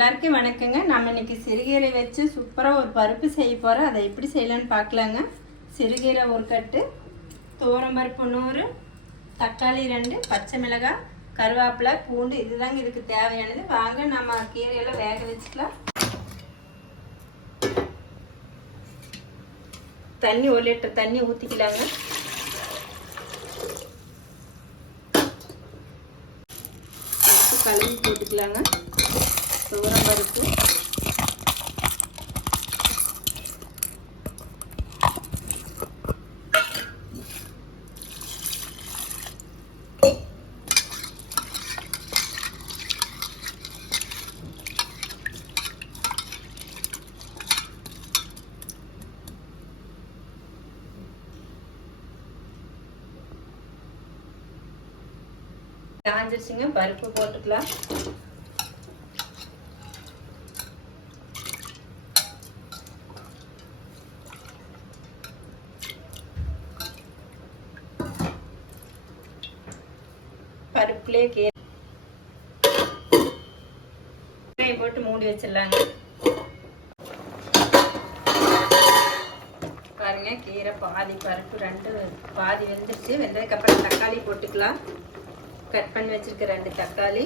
எல்லாருக்கும் வணக்கங்க. நம்ம இன்னைக்கு சிறுகீரை வச்சு சூப்பராக ஒரு பருப்பு செய்ய போகிறோம். அதை எப்படி செய்யலான்னு பார்க்கலாங்க. சிறுகீரை ஒரு கட்டு, துவரம்பருப்பு 100, தக்காளி 2, பச்சை மிளகாய், கருவேப்பிலை, பூண்டு, இதுதாங்க இதுக்கு தேவையானது. வாங்க நம்ம கீரையெல்லாம் வேக வச்சுக்கலாம். தண்ணி 1 லிட்டர் தண்ணி ஊற்றிக்கலாங்க. கழுவி போட்டுக்கலாங்க. துவரம்பருப்பு, காஞ்சிருச்சுங்க. பருப்பு போட்டுக்கலாம். பருப்புலேயே கீரை போட்டு மூடி வச்சிடலாங்க. பாருங்க, கீரை பாதி, பருப்பு 2 பாதி வெந்துருச்சு. வெந்ததுக்கப்புறம் தக்காளி போட்டுக்கலாம். கட் பண்ணி வச்சிருக்க 2 தக்காளி,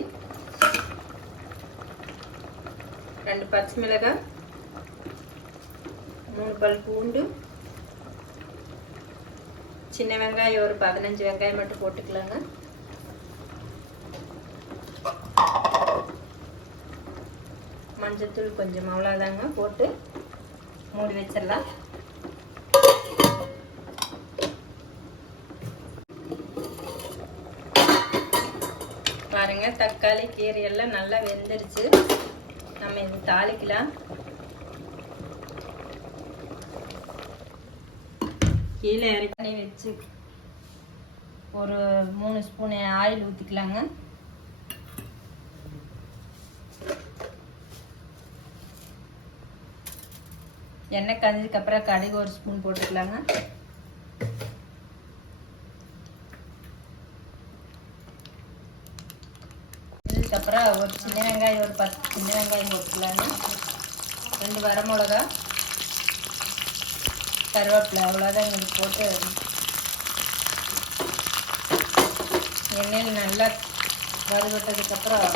2 பச்சை மிளகாய், 3 பல் பூண்டு, சின்ன வெங்காயம் ஒரு 15 வெங்காயம் மட்டும் போட்டுக்கலாங்க. மஞ்சத்தூள் கொஞ்சம், அவ்வளோதாங்க. போட்டு மூடி வச்சிடலாம். பாருங்க, தக்காளி கீரை எல்லாம் நல்லா வெந்துருச்சு. நம்ம இது தாளிக்கலாம். கீழே இறக்கி வச்சு ஒரு 3 ஸ்பூன் ஆயில் ஊற்றிக்கலாங்க. எண்ணெய் காஞ்சதுக்கப்புறம் கடுகு 1 ஸ்பூன் போட்டுக்கலாங்க. இதுக்கப்புறம் ஒரு சின்ன வெங்காயம், ஒரு 10 சின்ன வெங்காயம் போட்டுக்கலாங்க. 2 வரமிளகா, கருவேப்பிலை, அவ்வளோதான். இது போட்டு எண்ணெயில் நல்லா வறுவிட்டதுக்கப்புறம்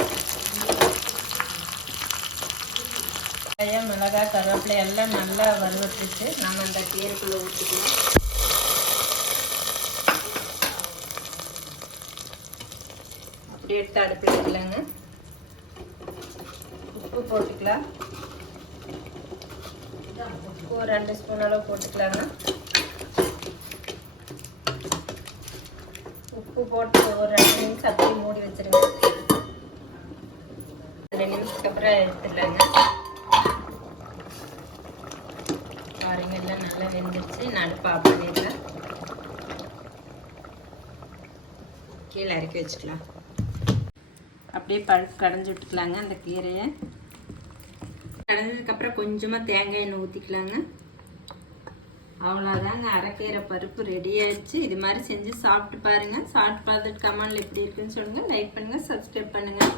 மிளகாய், கருவேப்பிலை எல்லாம் நல்லா வறுவிட்டுச்சு. நம்ம அந்த கீரைக்குள்ளே ஊற்றிக்கலாம். அப்படியே எடுத்து அடுப்பில் வைக்கலாங்க. உப்பு போட்டுக்கலாம். உப்பு ஒரு 2 ஸ்பூன் அளவு போட்டுக்கலாங்க. உப்பு போட்டு ஒரு 2 நிமிஷம் அப்படியே மூடி வச்சிருங்க. 2 நிமிஷத்துக்கு அப்புறம் எடுத்துடலாங்க. பாருங்க, எல்லாம் நல்லா வெந்துருச்சு. நான் அடுப்பை ஆஃப் பண்ணிடலாம். கீழே இறக்கி வச்சுக்கலாம். அப்படியே பருப்பு கடைஞ்சி விட்டுக்கலாங்க. அந்த கீரையை கடைஞ்சதுக்கப்புறம் கொஞ்சமாக தேங்காய் எண்ணெய் ஊற்றிக்கலாங்க. அவ்வளோதாங்க, அரைக்கீரை பருப்பு ரெடி ஆயிடுச்சு. இது மாதிரி செஞ்சு சாப்பிட்டு பாருங்கள். சாப்பிட்டு பார்த்துட்டு கமெண்டில் எப்படி இருக்குன்னு சொல்லுங்கள். லைக் பண்ணுங்கள், சப்ஸ்கிரைப் பண்ணுங்கள்.